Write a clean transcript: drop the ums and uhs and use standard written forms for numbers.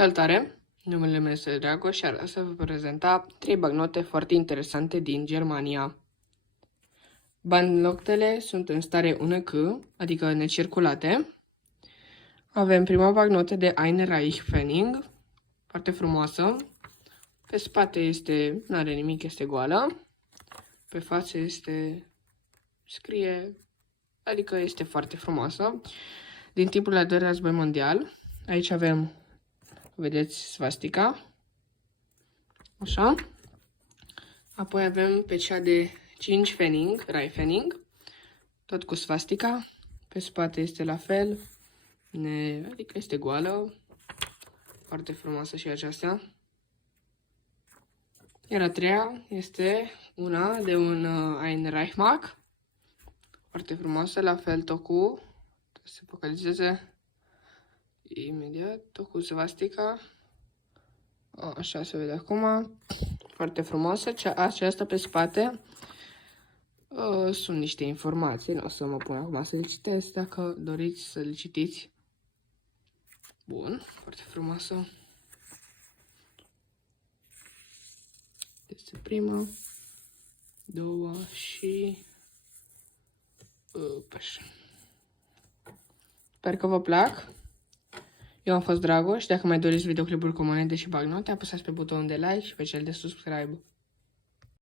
Salutare! Numele meu este Dragoș și ar să vă prezenta 3 bancnote foarte interesante din Germania. Bancnotele sunt în stare UNC, adică necirculate. Avem prima bancnotă de Ein Reich Pfennig, foarte frumoasă. Pe spate nu are nimic, este goală. Pe față scrie, adică este foarte frumoasă. Din timpul al doilea război mondial. Aici avem, vedeți, svastica. Așa. Apoi avem pe cea de 5 Pfennig, Reich Pfennig, tot cu svastica. Pe spate este la fel, adică este goală. Foarte frumoasă și aceasta. Iar a treia este una de un Ein Reichsmark. Foarte frumoasă, la fel tot cu, se focalizeze imediat, tot cu svastica. Așa se vede acum. Foarte frumoasă. Aceasta pe spate sunt niște informații. Nu o să mă pun acum să le citesc. Dacă doriți să le citiți. Bun. Foarte frumoasă. Este prima, două și așa. Sper că vă plac. Eu am fost Dragoș. Dacă mai doriți videoclipuri cu monede și bancnote, apăsați pe butonul de like și pe cel de subscribe.